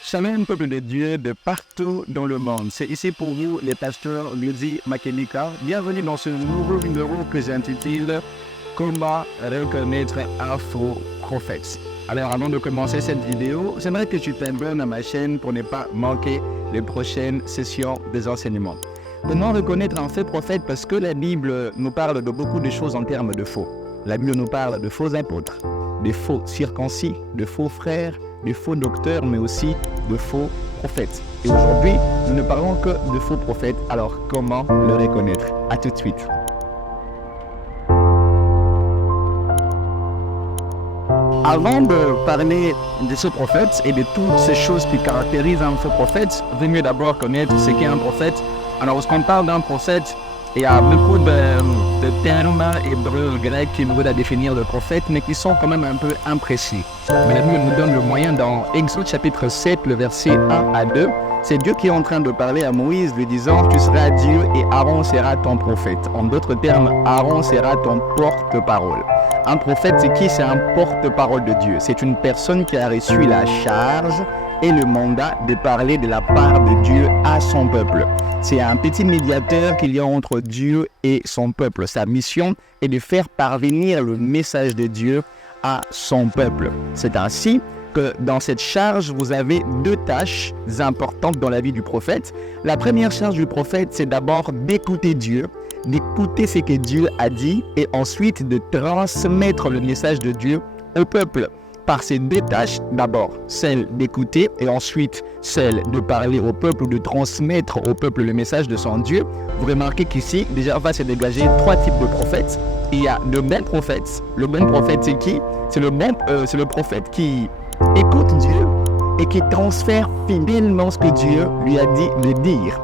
Shalom, peuple de Dieu de partout dans le monde. C'est ici pour vous, les pasteurs Luzi Makenika. Bienvenue dans ce nouveau numéro que j'intitule « Comment reconnaître un faux prophète ». Alors avant de commencer cette vidéo, j'aimerais que tu t'abonnes à ma chaîne pour ne pas manquer les prochaines sessions des enseignements. Comment reconnaître un faux prophète? Parce que la Bible nous parle de beaucoup de choses en termes de faux. La Bible nous parle de faux apôtres, de faux circoncis, de faux frères, de faux docteurs, mais aussi de faux prophètes. Et aujourd'hui, nous ne parlons que de faux prophètes. Alors, comment le reconnaître? À tout de suite. Avant de parler de ce prophète et de toutes ces choses qui caractérisent un faux prophète, il vaut mieux d'abord connaître ce qu'est un prophète. Alors, lorsqu'on parle d'un prophète, il y a beaucoup de termes hébreux, grecs qui nous aident à définir le prophète, mais qui sont quand même un peu imprécis. Mais la Bible nous donne le moyen dans Exode chapitre 7, le verset 1 à 2. C'est Dieu qui est en train de parler à Moïse, lui disant « Tu seras Dieu et Aaron sera ton prophète ». En d'autres termes, Aaron sera ton porte-parole. Un prophète, c'est qui? C'est un porte-parole de Dieu. C'est une personne qui a reçu la charge et le mandat de parler de la part de Dieu à son peuple. C'est un petit médiateur qu'il y a entre Dieu et son peuple. Sa mission est de faire parvenir le message de Dieu à son peuple. C'est ainsi que dans cette charge, vous avez deux tâches importantes dans la vie du prophète. La première charge du prophète, c'est d'abord d'écouter Dieu, d'écouter ce que Dieu a dit et ensuite de transmettre le message de Dieu au peuple. Par ces deux tâches, d'abord celle d'écouter et ensuite celle de parler au peuple ou de transmettre au peuple le message de son Dieu. Vous remarquez qu'ici, déjà, va se dégager trois types de prophètes. Il y a le bon prophète. Le bon prophète, c'est qui? C'est le prophète qui écoute Dieu et qui transfère fidèlement ce que Dieu lui a dit de dire.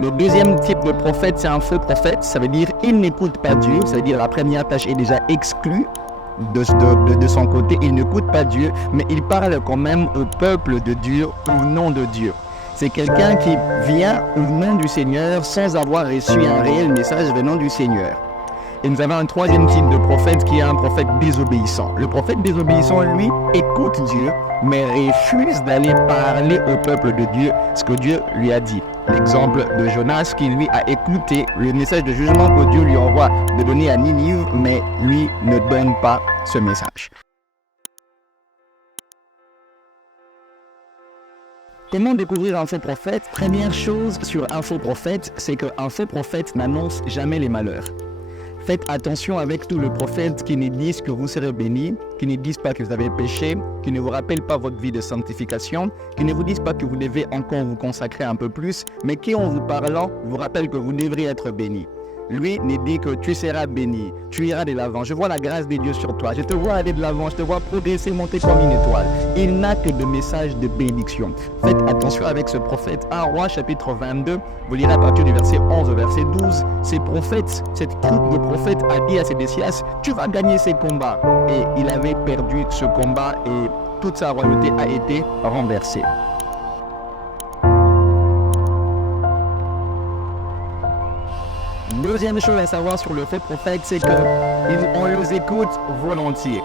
Le deuxième type de prophète, c'est un faux prophète. Ça veut dire il n'écoute pas Dieu. Ça veut dire la première tâche est déjà exclue. De son côté, il n'écoute pas Dieu, mais il parle quand même au peuple de Dieu, au nom de Dieu. C'est quelqu'un qui vient au nom du Seigneur sans avoir reçu un réel message venant du Seigneur. Et nous avons un troisième type de prophète qui est un prophète désobéissant. Le prophète désobéissant, lui, écoute Dieu, mais refuse d'aller parler au peuple de Dieu ce que Dieu lui a dit. L'exemple de Jonas qui, lui, a écouté le message de jugement que Dieu lui envoie de donner à Ninive, mais lui ne donne pas ce message. Comment découvrir un faux prophète? Première chose sur un faux prophète, c'est qu'un faux prophète n'annonce jamais les malheurs. Faites attention avec tous les prophètes qui ne disent que vous serez bénis, qui ne disent pas que vous avez péché, qui ne vous rappellent pas votre vie de sanctification, qui ne vous disent pas que vous devez encore vous consacrer un peu plus, mais qui en vous parlant vous rappellent que vous devriez être bénis. Lui ne dit que tu seras béni, tu iras de l'avant, je vois la grâce de Dieu sur toi, je te vois aller de l'avant, je te vois progresser, monter comme une étoile. Il n'a que de messages de bénédiction. Faites attention avec ce prophète. 1 Roi chapitre 22, vous lirez à partir du verset 11 au verset 12, ces prophètes, cette troupe de prophètes a dit à Sédécias, tu vas gagner ces combats. Et il avait perdu ce combat et toute sa royauté a été renversée. Deuxième chose à savoir sur le faux prophète, c'est qu'on les écoute volontiers.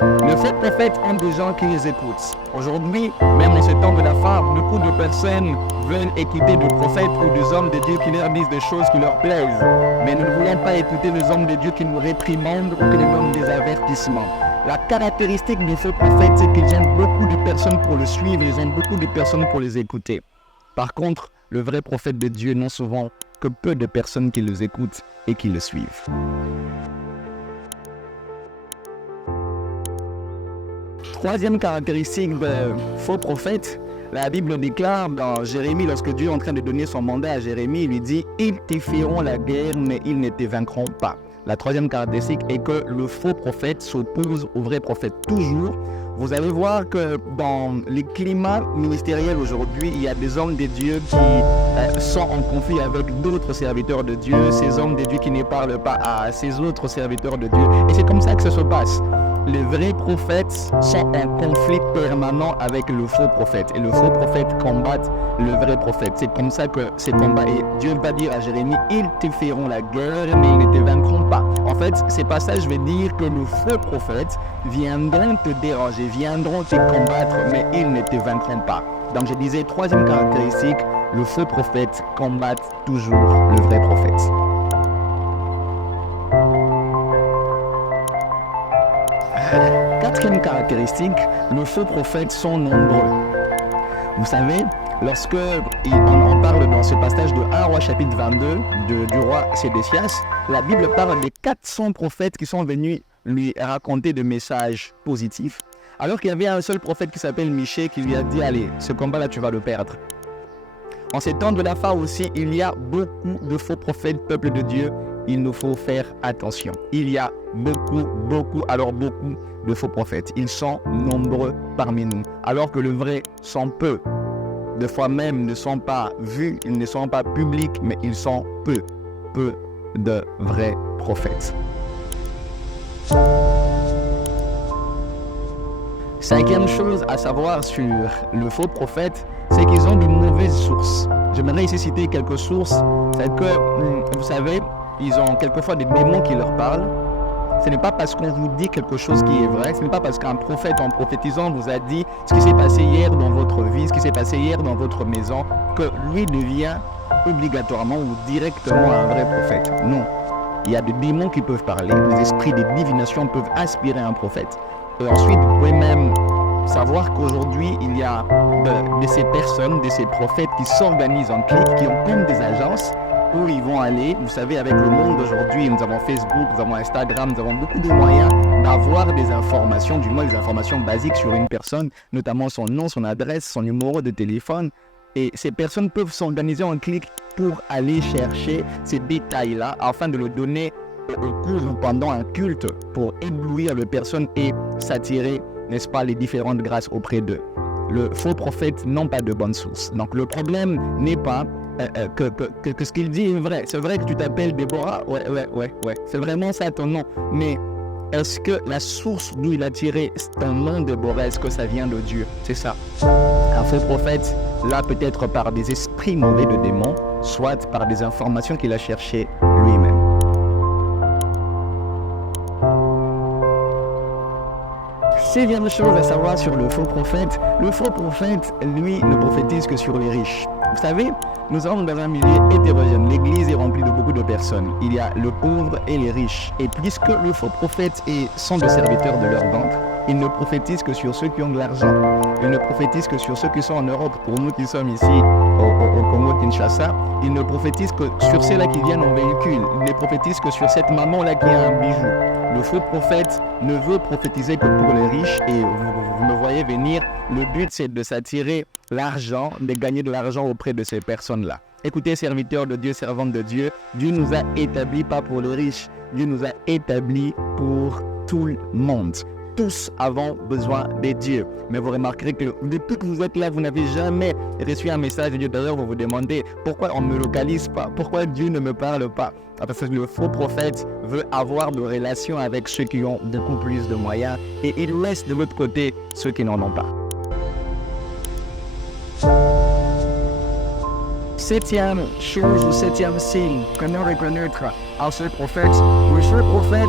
Le faux prophète aime des gens qui les écoutent. Aujourd'hui, même en ce temps de la fin, beaucoup de personnes veulent écouter des prophètes ou des hommes de Dieu qui leur disent des choses qui leur plaisent. Mais nous ne voulons pas écouter les hommes de Dieu qui nous réprimandent ou qui nous donnent des avertissements. La caractéristique des faux prophètes, c'est qu'ils aiment beaucoup de personnes pour le suivre, ils aiment beaucoup de personnes pour les écouter. Par contre, le vrai prophète de Dieu n'a souvent que peu de personnes qui les écoutent et qui le suivent. Troisième caractéristique de faux prophète, la Bible déclare dans Jérémie, lorsque Dieu est en train de donner son mandat à Jérémie, il lui dit « Ils te feront la guerre, mais ils ne te vaincront pas ». La troisième caractéristique est que le faux prophète s'oppose au vrai prophète toujours. Vous allez voir que dans les climats ministériels aujourd'hui, il y a des hommes de Dieu qui sont en conflit avec d'autres serviteurs de Dieu, ces hommes de Dieu qui ne parlent pas à ces autres serviteurs de Dieu. Et c'est comme ça que ça se passe. les vrais prophètes sont en conflit permanent avec le faux prophète. Et le faux prophète combat le vrai prophète. C'est comme ça que c'est combat. Et Dieu va dire à Jérémie, ils te feront la guerre, mais ils ne te vaincront pas. En fait, ces passages veulent dire que le faux prophète viendront te déranger, viendront te combattre, mais ils ne te vaincront pas. Donc je disais, troisième caractéristique, le faux prophète combat toujours le vrai prophète. Quatrième caractéristique, les faux prophètes sont nombreux. Vous savez, lorsque on parle dans ce passage de 1 roi chapitre 22 du roi Sédécias, la Bible parle des 400 prophètes qui sont venus lui raconter des messages positifs, alors qu'il y avait un seul prophète qui s'appelle Michée qui lui a dit « Allez, ce combat-là, tu vas le perdre ». En ces temps de la fin aussi, il y a beaucoup de faux prophètes, peuple de Dieu. Il nous faut faire attention. Il y a beaucoup de faux prophètes. Ils sont nombreux parmi nous, alors que le vrai sont peu. Des fois même ne sont pas vus, ils ne sont pas publics, mais ils sont peu de vrais prophètes. Cinquième chose à savoir sur le faux prophète, c'est qu'ils ont de mauvaises sources. J'aimerais ici citer quelques sources. C'est que, vous savez, ils ont quelquefois des démons qui leur parlent. Ce n'est pas parce qu'on vous dit quelque chose qui est vrai, ce n'est pas parce qu'un prophète en prophétisant vous a dit ce qui s'est passé hier dans votre vie, ce qui s'est passé hier dans votre maison, que lui devient obligatoirement ou directement un vrai prophète. Non. Il y a des démons qui peuvent parler, les esprits de divination peuvent inspirer un prophète. Et ensuite, vous pouvez même savoir qu'aujourd'hui, il y a de ces personnes, de ces prophètes qui s'organisent en clics, qui ont comme des agences où ils vont aller. Vous savez, avec le monde d'aujourd'hui, nous avons Facebook, nous avons Instagram, nous avons beaucoup de moyens d'avoir des informations, du moins des informations basiques sur une personne, notamment son nom, son adresse, son numéro de téléphone. Et ces personnes peuvent s'organiser en clic pour aller chercher ces détails-là afin de le donner au cours pendant un culte pour éblouir les personnes et s'attirer, n'est-ce pas, les différentes grâces auprès d'eux. Le faux prophète n'ont pas de bonnes sources. Donc le problème n'est pas que ce qu'il dit est vrai. C'est vrai que tu t'appelles Déborah, ouais. C'est vraiment ça ton nom. Mais est-ce que la source d'où il a tiré ton nom Déborah, est-ce que ça vient de Dieu? C'est ça. Un faux prophète, là peut-être par des esprits mauvais de démons, soit par des informations qu'il a cherchées lui-même. Sixième chose à savoir sur le faux prophète, lui, ne prophétise que sur les riches. Vous savez, nous sommes dans un milieu hétérogène. L'église est remplie de beaucoup de personnes. Il y a le pauvre et les riches. Et puisque le faux prophète sont des serviteurs de leur ventre, ils ne prophétisent que sur ceux qui ont de l'argent. Ils ne prophétisent que sur ceux qui sont en Europe. Pour nous qui sommes ici au Congo-Kinshasa, ils ne prophétisent que sur ceux-là qui viennent en véhicule. Ils ne prophétisent que sur cette maman-là qui a un bijou. Le faux prophète ne veut prophétiser que pour les riches. Et vous me voyez venir, le but c'est de s'attirer l'argent, de gagner de l'argent auprès de ces personnes-là. Écoutez, serviteurs de Dieu, servantes de Dieu, Dieu nous a établis pas pour les riches, Dieu nous a établis pour tout le monde. Tous avons besoin de Dieu. Mais vous remarquerez que depuis que vous êtes là, vous n'avez jamais reçu un message de Dieu. D'ailleurs, vous vous demandez pourquoi on ne me localise pas, pourquoi Dieu ne me parle pas. Parce que le faux prophète veut avoir de relations avec ceux qui ont beaucoup plus de moyens et il laisse de l'autre côté ceux qui n'en ont pas. Septième chose ou septième signe qu'on doit reconnaître à ce prophète, le faux prophète,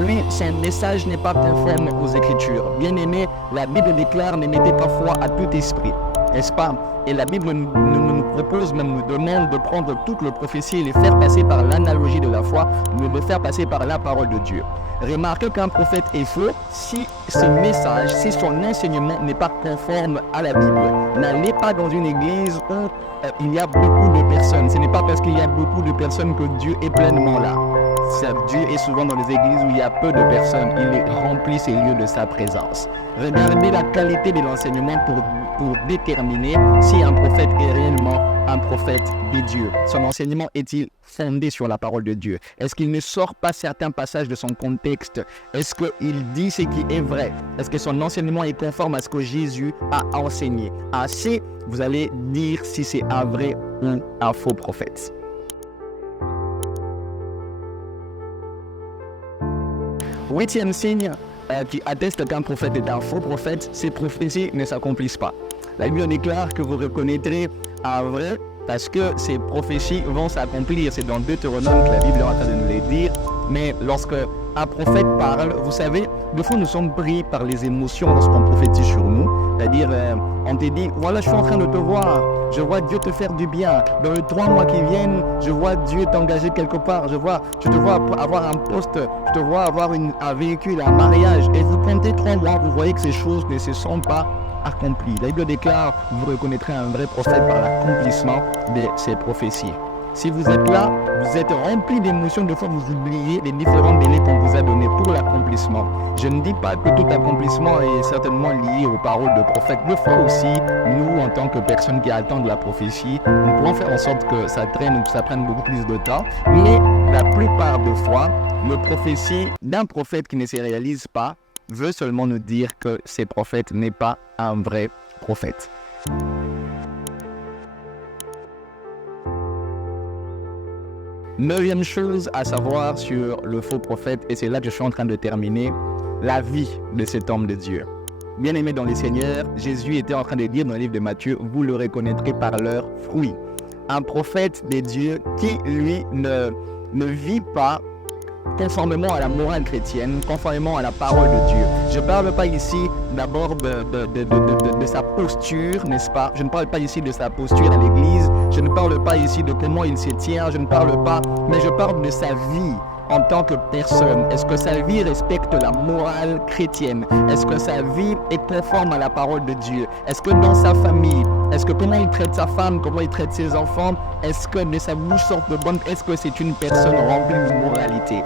lui, son message n'est pas conforme aux Écritures. Bien aimé, la Bible déclare ne mettez pas foi à tout esprit, n'est-ce pas? Et la Bible nous propose, même nous demande de prendre toutes les prophéties et les faire passer par l'analogie de la foi, de les faire passer par la parole de Dieu. Remarquez qu'un prophète est faux si ce message, si son enseignement n'est pas conforme à la Bible. N'allez pas dans une église où il y a beaucoup de personnes. Ce n'est pas parce qu'il y a beaucoup de personnes que Dieu est pleinement là. Dieu est souvent dans les églises où il y a peu de personnes. Il remplit ces lieux de sa présence. Regardez la qualité de l'enseignement pour déterminer si un prophète est réellement un prophète de Dieu. Son enseignement est-il fondé sur la parole de Dieu? Est-ce qu'il ne sort pas certains passages de son contexte? Est-ce qu'il dit ce qui est vrai? Est-ce que son enseignement est conforme à ce que Jésus a enseigné? Ainsi, vous allez dire si c'est un vrai ou un faux prophète. Huitième signe, qui attestent qu'un prophète est un faux prophète, ces prophéties ne s'accomplissent pas. La Bible déclare que vous reconnaîtrez un vrai parce que ces prophéties vont s'accomplir. C'est dans Deutéronome que la Bible est en train de nous les dire. Mais lorsque un prophète parle, vous savez, des fois nous sommes pris par les émotions lorsqu'on prophétise sur nous. C'est-à-dire, on te dit, voilà, je suis en train de te voir, je vois Dieu te faire du bien. Dans les 3 mois qui viennent, je vois Dieu t'engager quelque part. Je te vois avoir un poste, je te vois avoir un véhicule, un mariage. Et vous comptez 3 mois, vous voyez que ces choses ne se sont pas accomplies. La Bible déclare, vous reconnaîtrez un vrai prophète par l'accomplissement de ses prophéties. Si vous êtes là, vous êtes rempli d'émotions, des fois vous oubliez les différents délais qu'on vous a donnés pour l'accomplissement. Je ne dis pas que tout accomplissement est certainement lié aux paroles de prophètes. Des fois aussi, nous, en tant que personnes qui attendent la prophétie, nous pouvons faire en sorte que ça traîne ou que ça prenne beaucoup plus de temps. Mais la plupart des fois, le prophétie d'un prophète qui ne se réalise pas veut seulement nous dire que ce prophète n'est pas un vrai prophète. Neuvième chose à savoir sur le faux prophète, et c'est là que je suis en train de terminer, la vie de cet homme de Dieu. Bien-aimé dans les Seigneurs, Jésus était en train de dire dans le livre de Matthieu, vous le reconnaîtrez par leurs fruits. Un prophète de Dieu qui, lui, ne vit pas conformément à la morale chrétienne, conformément à la parole de Dieu. Je ne parle pas ici d'abord de sa posture, n'est-ce pas? Je ne parle pas ici de sa posture à l'église, je ne parle pas ici de comment il se tient, je ne parle pas, mais je parle de sa vie en tant que personne. Est-ce que sa vie respecte la morale chrétienne? Est-ce que sa vie est conforme à la parole de Dieu? Est-ce que dans sa famille, est-ce que comment il traite sa femme, comment il traite ses enfants, est-ce que de sa bouche sortent de bonnes, est-ce que c'est une personne remplie de moralité?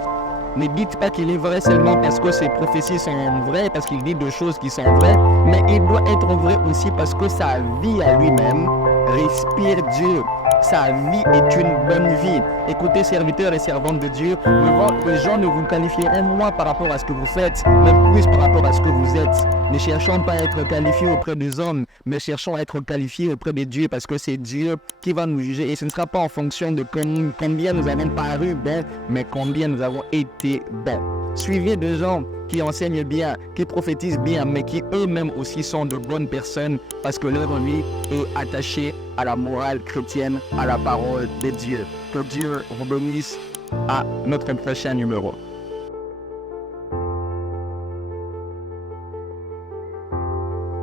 Ne dites pas qu'il est vrai seulement parce que ses prophéties sont vraies, parce qu'il dit des choses qui sont vraies, mais il doit être vrai aussi parce que sa vie à lui-même respire Dieu. Sa vie est une bonne vie. Écoutez, serviteurs et servantes de Dieu, les gens ne vous qualifieront moins par rapport à ce que vous faites, mais plus par rapport à ce que vous êtes. Ne cherchons pas à être qualifiés auprès des hommes, mais cherchons à être qualifiés auprès de Dieu, parce que c'est Dieu qui va nous juger. Et ce ne sera pas en fonction de combien nous avons paru bons, mais combien nous avons été bons. Suivez des gens qui enseignent bien, qui prophétisent bien, mais qui eux-mêmes aussi sont de bonnes personnes, parce que leur vie est attachée à la morale chrétienne, à la parole de Dieu. Que Dieu vous bénisse à notre prochain numéro.